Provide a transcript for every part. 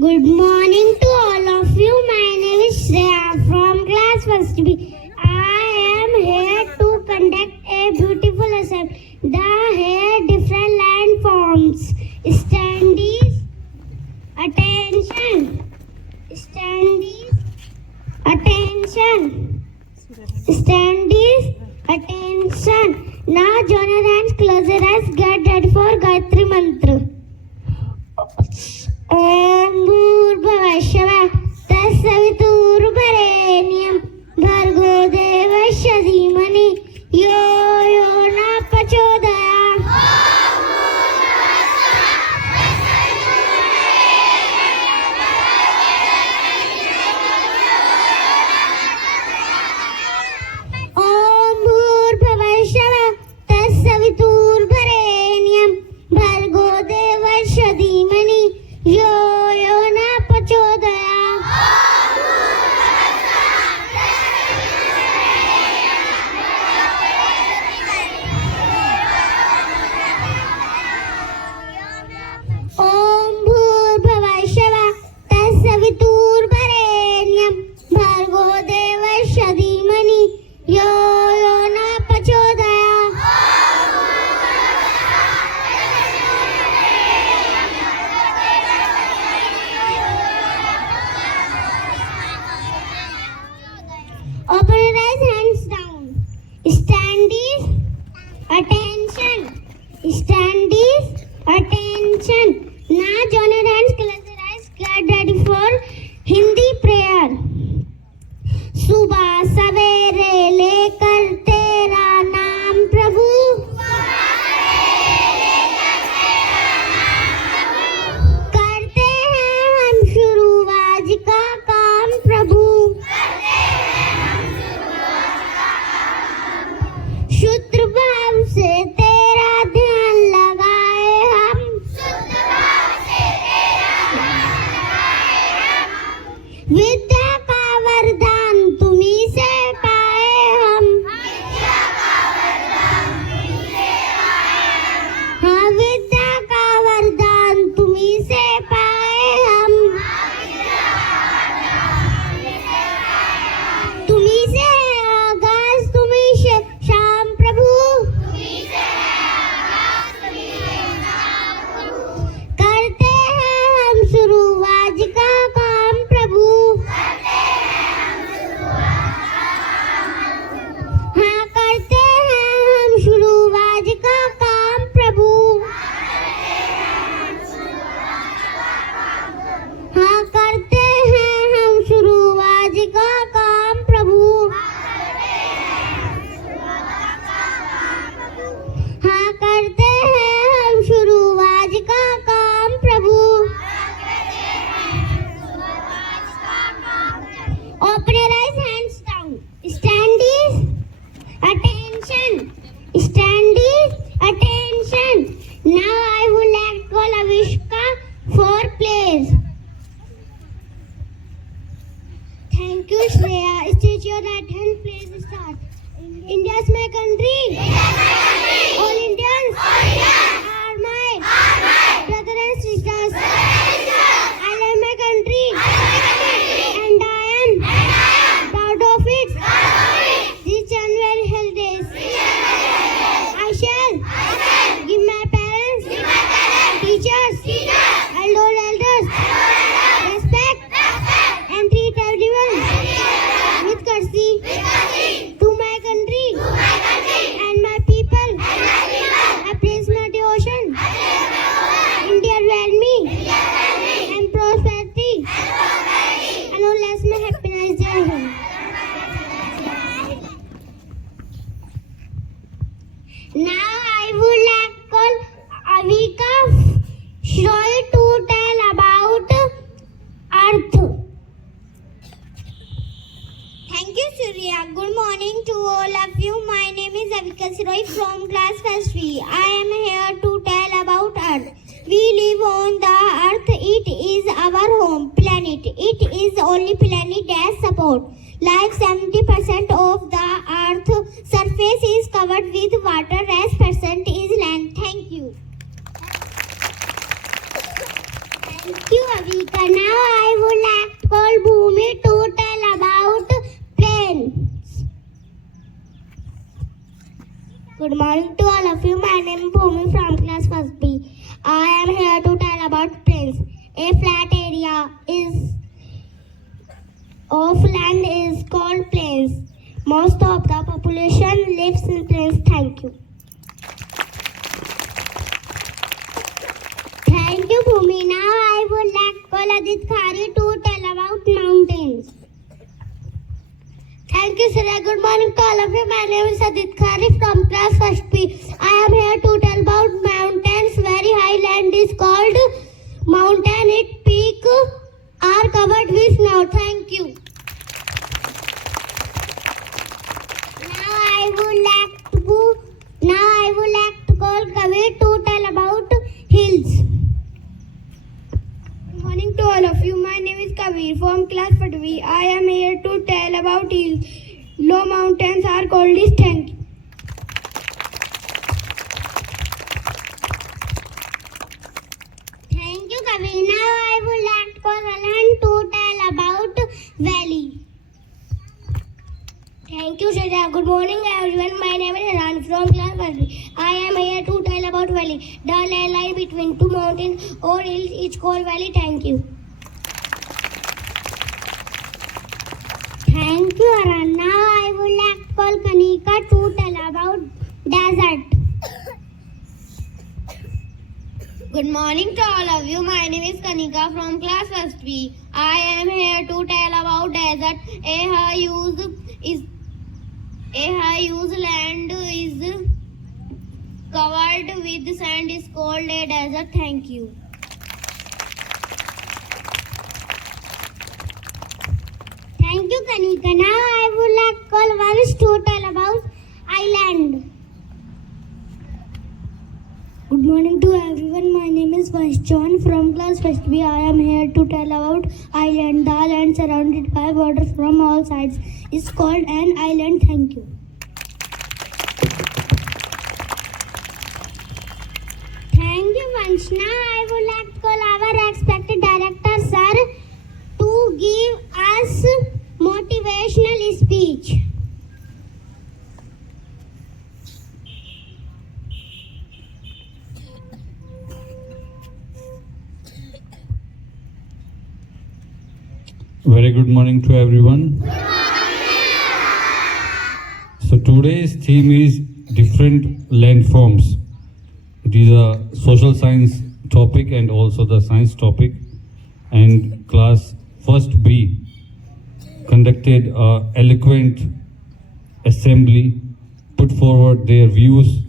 Good morning to all of you. My name is Shreya from class first B. I am here to conduct a beautiful assembly. The here different landforms. Standees, attention. Standees, attention. Standees, attention. Now join your hands, close your eyes, get ready for Gayatri Mantra. ओम भूर्भुवः स्वः तत्सवितुर्वरेण्यं भर्गो देवस्य धीमहि यो यो न प्रचोदयात् ओम भूर्भुवः स्वः तत्सवितुर्वरेण्यं भर्गो देवस्य धीमहि यो यो न प्रचोदयात् ओम भूर्भुवः स्वः तत्सवितुर्वरेण्यं भर्गो देवस्य धीमहि यो यो न प्रचोदयात् Open your eyes, hands down. Standees, attention. Standees, attention. Now join your hands, close your eyes, get ready for Hindi prayer. सुबह सवेरे लेकर तेरा नाम प्रभु करते हैं हम शुरू आज का काम प्रभु शुद्ध भाव से तेरा ध्यान लगाए हम विद्या का वरदान तुम्हीं से पाए हम हाँ विद्या का वरदान तुम्हीं से पाए हम तुम्हीं से आगाज तुम्हीं से शाम प्रभु करते हैं हम शुरू आज का काम प्रभु हाँ करते हैं हम शुरू आज का काम प्रभु हाँ करते हैं हम शुरू आज का काम प्रभु हाँ करते हैं हम शुरू आज का काम प्रभु Open your eyes, hands down. Standees, attention. Standees, attention. Now I would like to call Avishka for plays. Thank you, Shreya. Stretch your right hand, please start. India is my country. All Indians are my brothers and sisters. I love my country and I am proud of it. These January holidays, I shall give my parents, teachers, and all elders respect and treat everyone with courtesy to my country and my people. I praise my devotion. India dwell me and prosperity and all less my happiness. Jai Hind. Now I would like to call Avika Shroy to tell about Earth. Thank you, Surya. Good morning to all of you. My name is Avika Shroy from class first B. I am here to tell about Earth. We live on the Earth. It is our home planet. It is the only planet that supports life. 70% of the Earth surface is covered with water. Rest percent is land. Thank you. Thank you, Avika. Now I would like to call Bhumi to tell about planes. Good morning to all of you. My name is Bhumi from class 1st B. I am here to tell about plains. A flat area of land is called plains. Most of the population lives in plains. Thank you. Thank you, Bhumi. Now I would like to call Adit Khari to tell about mountains. Thank you, Surya. Good morning to all of you. My name is Adit Khari from class 1st B. I am here to tell about mountains. Very high land is called mountain. Its peak are covered with snow. Thank you. Now I would like to call Kabir to tell about hills. Good morning to all of you. My name is Kabir from class 1st B. I am here to tell about hills. Low mountains are called hills. Thank you. Thank you, Kabir. Now I would like to call Alan to tell about valley. Thank you, Shreya. Good morning, everyone. My name is Alan from class 1st B. I am here to tell about valley. The line between two mountains or hills is called valley. Thank you. Thank you, Aran. Now I would like to call Kanika to tell about desert. Good morning to all of you. My name is Kanika from class 1st B. I am here to tell about desert. A high use land is covered with sand is called a desert. Thank you. Thank you, Kanika. Now I would like to call Vansh to tell about island. Good morning to everyone. My name is Vansh John from class 1st B. I am here to tell about island. The land surrounded by water from all sides is called an island. Thank you. Thank you, Vansh. Now I would like to call our respected director, sir, to give us motivational speech. Very good morning to everyone. So today's theme is different landforms. It is a social science topic and also the science topic. And class 1st B conducted an eloquent assembly, put forward their views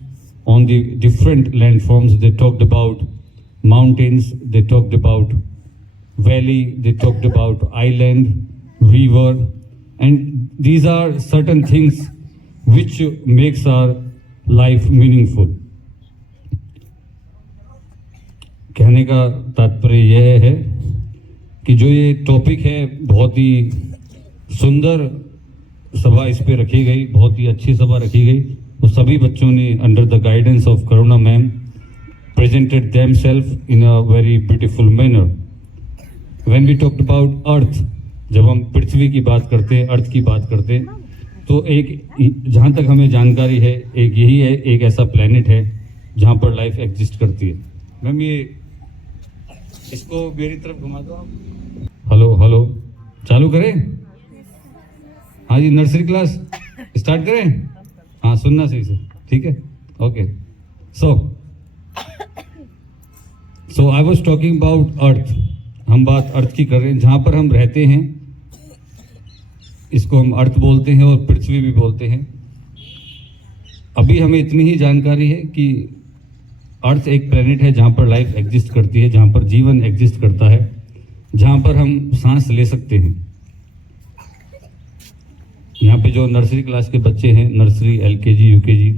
on the different landforms. They talked about mountains, they talked about valley, they talked about island, river, and these are certain things which makes our life meaningful. कहने का तात्पर्य यह है कि जो ये topic है बहुत ही सुंदर सभा इस पे रखी गई, बहुत ही अच्छी सभा रखी गई। वो सभी बच्चों ने under the guidance of Karuna ma'am presented themselves in a very beautiful manner. When we talked about Earth, जब हम पृथ्वी की बात करते हैं, अर्थ की बात करते हैं, तो एक जहाँ तक हमें जानकारी है, एक यही है, एक ऐसा प्लेनेट है जहाँ पर लाइफ एग्जिस्ट करती है। मैम ये इसको मेरी तरफ घुमा दो आप। हेलो हेलो, चालू करें? हाँ जी, नर्सरी क्लास स्टार्ट करें? हाँ, सुनना सही से, ठीक है, okay. So I was talking about earth. हम बात अर्थ की कर रहे हैं, जहाँ पर हम रहते हैं इसको हम अर्थ बोलते हैं और पृथ्वी भी बोलते हैं। अभी हमें इतनी ही जानकारी है कि अर्थ एक प्लेनेट है जहाँ पर लाइफ एग्जिस्ट करती है, जहाँ पर जीवन एग्जिस्ट करता है, जहाँ पर हम सांस ले सकते हैं। यहाँ पे जो नर्सरी क्लास के बच्चे हैं, नर्सरी, LKG, UKG,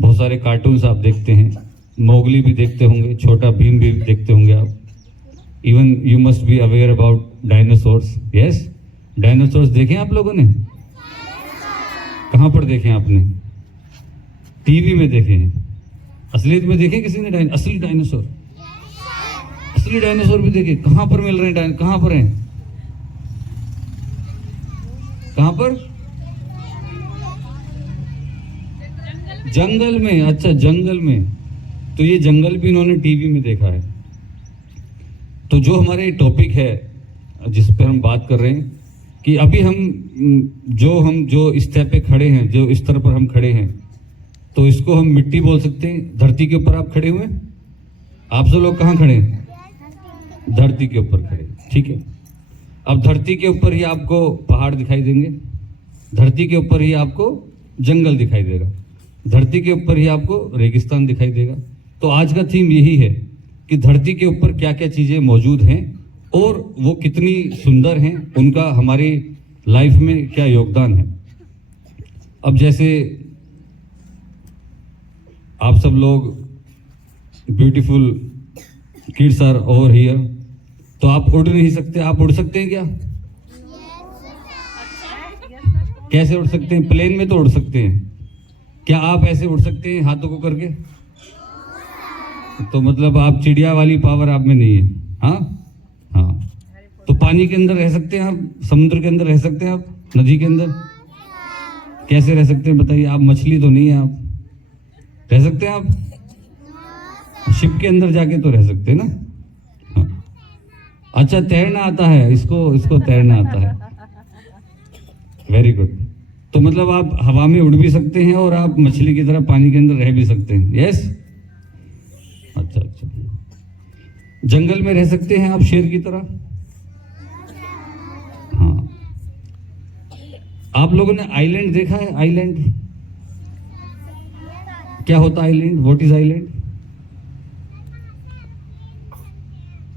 बहुत सारे कार्टून्स आप देखते हैं, मोगली भी देखते होंगे, छोटा भीम भी देखते होंगे आप। Even you must be aware about dinosaurs. Yes, dinosaurs देखे आप लोगों ने? कहाँ पर देखे आपने? टीवी में देखे हैं। असलियत में देखे किसी ने असली डायनासोर? असली डायनासोर भी देखे। कहां पर मिल रहे हैं? कहां पर हैं? कहां पर? जंगल में। अच्छा, जंगल में। तो ये जंगल भी इन्होंने टीवी में देखा है। तो जो हमारे टॉपिक है जिस पर हम बात कर रहे हैं कि अभी हम जो स्तर पे खड़े हैं, जो स्तर पर हम खड़े हैं, तो इसको हम मिट्टी बोल सकते हैं। धरती के ऊपर आप खड़े हुए हैं। आप सब लोग कहाँ खड़े हैं? धरती के ऊपर खड़े, ठीक है। अब धरती के ऊपर ही आपको पहाड़ दिखाई देंगे, धरती के ऊपर ही आपको जंगल दिखाई देगा, धरती के ऊपर ही आपको रेगिस्तान दिखाई देगा। तो आज का थीम यही है कि धरती के ऊपर क्या क्या चीजें मौजूद हैं और वो कितनी सुंदर हैं, उनका हमारी लाइफ में क्या योगदान है। अब जैसे आप सब लोग beautiful kids are over here, तो आप उड़ नहीं सकते। आप उड़ सकते हैं क्या? कैसे उड़ सकते हैं? प्लेन में तो उड़ सकते हैं। क्या आप ऐसे उड़ सकते हैं हाथों को करके? तो मतलब आप चिड़िया वाली पावर आप में नहीं है। हाँ हाँ। तो पानी के अंदर रह सकते हैं आप? समुद्र के अंदर रह सकते हैं आप? नदी के अंदर कैसे रह सकते हैं बताइए? आप मछली तो नहीं है, आप रह सकते हैं? आप शिप के अंदर जाके तो रह सकते हैं ना। हाँ। अच्छा, तैरना आता है इसको तैरना आता है। Very good. तो मतलब आप हवा में उड़ भी सकते हैं और आप मछली की तरह पानी के अंदर रह भी सकते हैं। यस। अच्छा अच्छा। जंगल में रह सकते हैं आप शेर की तरह? हाँ। आप लोगों ने आइलैंड देखा है? आइलैंड क्या होता है? Island, what is island?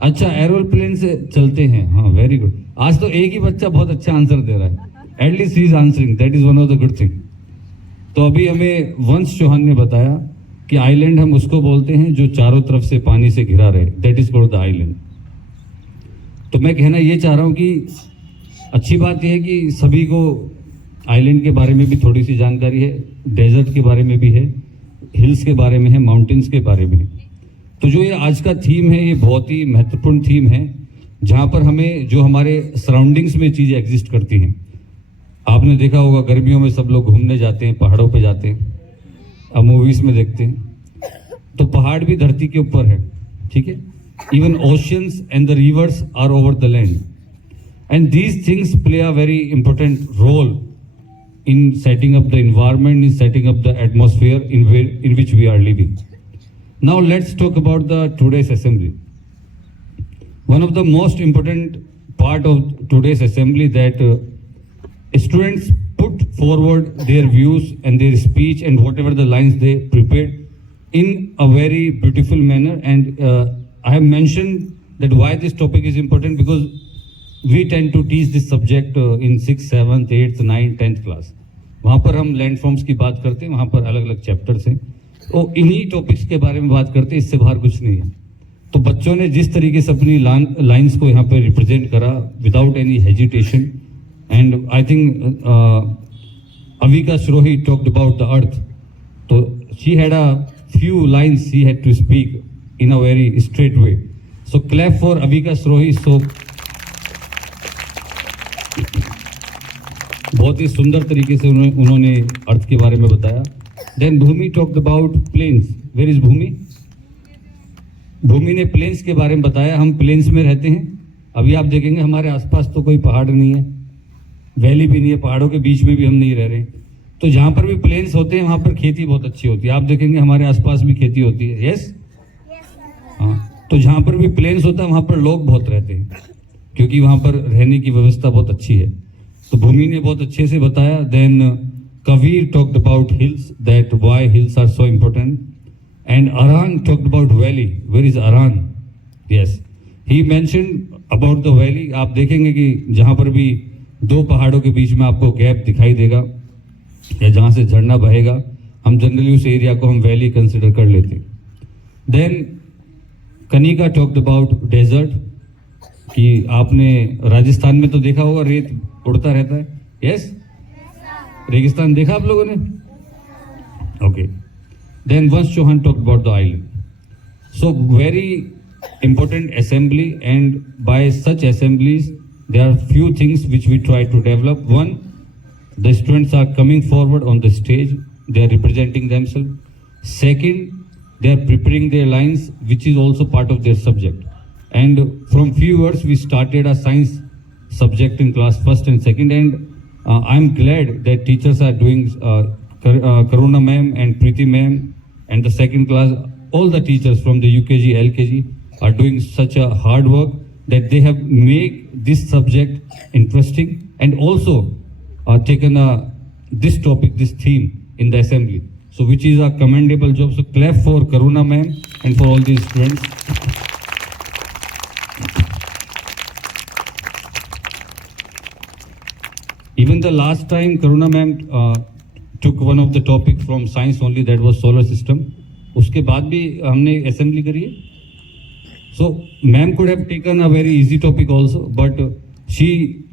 अच्छा, एरोप्लेन से चलते हैं। हाँ, वेरी गुड। आज तो एक ही बच्चा बहुत अच्छा आंसर दे रहा है। At least he is answering, that is one of the good thing. तो अभी हमें वंश चौहान ने बताया कि आइलैंड हम उसको बोलते हैं जो चारों तरफ से पानी से घिरा रहे, that is called the island. तो मैं कहना ये चाह रहा हूं कि अच्छी बात यह है कि सभी को आइलैंड के बारे में भी थोड़ी सी जानकारी है, डेजर्ट के बारे में भी है, हिल्स के बारे में है, माउंटेन्स के बारे में है। तो जो ये आज का थीम है, ये बहुत ही महत्वपूर्ण थीम है, जहां पर हमें जो हमारे सराउंडिंग्स में चीजें एग्जिस्ट करती हैं। आपने देखा होगा गर्मियों में सब लोग घूमने जाते हैं, पहाड़ों पे जाते हैं, अब मूवीज में देखते हैं। तो पहाड़ भी धरती के ऊपर है, ठीक है। Even oceans and the rivers are over the land, and these things play a very important role in setting up the environment, in setting up the atmosphere in which we are living. Now let's talk about the today's assembly. One of the most important part of today's assembly that students put forward their views and their speech and whatever the lines they prepared in a very beautiful manner. And I have mentioned that why this topic is important, because we tend to teach this subject in 6th, 7th, 8th, 9th, 10th class. वहाँ पर हम landforms की बात करते हैं, वहाँ पर अलग अलग चैप्टर्स हैं, तो इन्हीं टॉपिक्स के बारे में बात करते हैं, इससे बाहर कुछ नहीं है। तो बच्चों ने जिस तरीके से अपनी लाइंस को यहाँ पर रिप्रेजेंट करा without any hesitation, and I think Avika Shrohi talked about the earth, तो she had a few lines she had to speak in a very straight way. So clap for Avika Shrohi. So बहुत ही सुंदर तरीके से उन्होंने अर्थ के बारे में बताया। Then Bhumi talked about plains. Where is भूमि? भूमि ने प्लेन्स के बारे में बताया। हम प्लेन्स में रहते हैं। अभी आप देखेंगे हमारे आसपास तो कोई पहाड़ नहीं है, वैली भी नहीं है, पहाड़ों के बीच में भी हम नहीं रह रहे। तो जहाँ पर भी प्लेन्स होते हैं वहाँ पर खेती बहुत अच्छी होती है। आप देखेंगे हमारे आसपास भी खेती होती है। यस, हाँ। तो जहाँ पर भी प्लेन्स होता है वहाँ पर लोग बहुत रहते हैं, क्योंकि वहाँ पर रहने की व्यवस्था बहुत अच्छी है। तो भूमि ने बहुत अच्छे से बताया। Then Kabir talked about hills, that why hills are so important, and Aran talked about valley. Where is Aran? Yes, he mentioned about the valley. आप देखेंगे कि जहाँ पर भी दो पहाड़ों के बीच में आपको गैप दिखाई देगा या जहाँ से झरना बहेगा, हम जनरली उस एरिया को हम वैली कंसिडर कर लेते हैं। Then Kanika talked about desert, कि आपने राजस्थान में तो देखा होगा रेत उड़ता रहता है। यस, रेगिस्तान देखा आप लोगों ने? Okay. Then Vansh Chauhan talked about the island. So very important assembly, and by such assemblies, there are few things which we try to develop. One, the students are coming forward on the stage, they are representing themselves. Second, they are preparing their lines, which is also part of their subject. And from few years, we started a science subject in class first and second, and I'm glad that teachers are doing, Karuna ma'am and Preeti ma'am, and the second class, all the teachers from the UKG, LKG are doing such a hard work that they have made this subject interesting, and also taken this topic, this theme in the assembly. So which is a commendable job. So clap for Karuna ma'am and for all these students. Even the last time Karuna ma'am took one of the topic from science only, that was solar system. उसके बाद भी हमने assembly करी है. So ma'am could have taken a very easy topic also, but she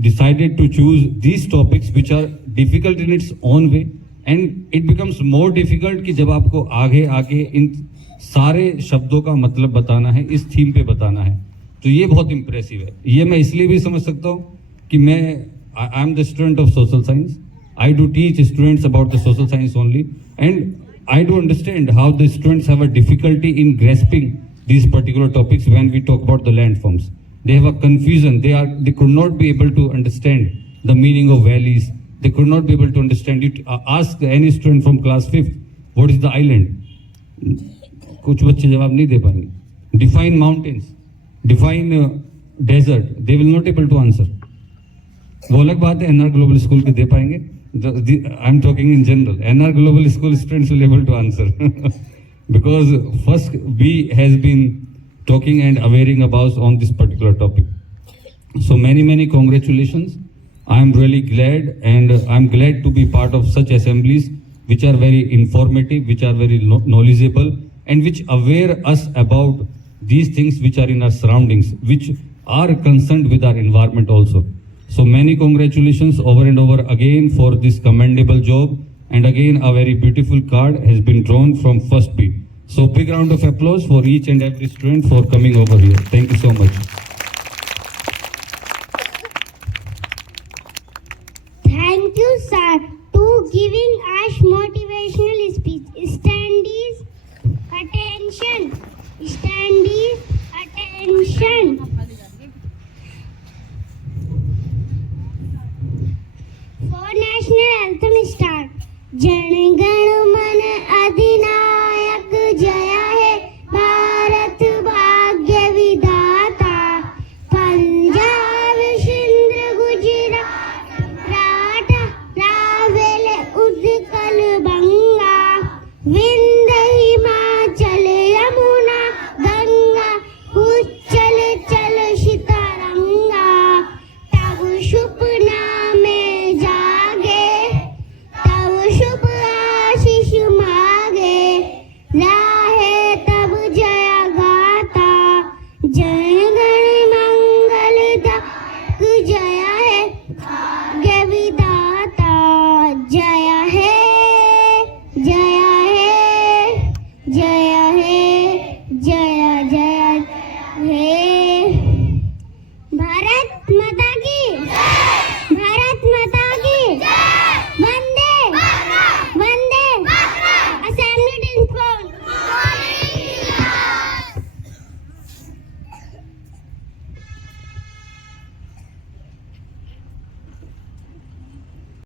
decided to choose these topics which are difficult in its own way, and it becomes more difficult कि जब आपको आगे आगे इन सारे शब्दों का मतलब बताना है, इस थीम पे बताना है, तो ये बहुत इम्प्रेसिव है. ये मैं इसलिए भी समझ सकता हूँ कि मैं I am the student of social science. I do teach students about the social science only, and I do understand how the students have a difficulty in grasping these particular topics when we talk about the landforms. They have a confusion. They could not be able to understand the meaning of valleys. They could not be able to understand it. Ask any student from class 5th, what is the island? कुछ बच्चे जवाब नहीं दे पाएंगे. Define mountains, define desert. They will not able to answer. वो अलग बात है, NR Global School के दे पाएंगे. I'm talking in general. NR Global School students will able to answer because first we has been talking and awareing about on this particular topic. So many congratulations. I am really glad, and I'm glad to be part of such assemblies which are very informative, which are very knowledgeable, and which aware us about these things which are in our surroundings, which are concerned with our environment also. So many congratulations over and over again for this commendable job, and again a very beautiful card has been drawn from first B. So big round of applause for each and every student for coming over here. Thank you so much.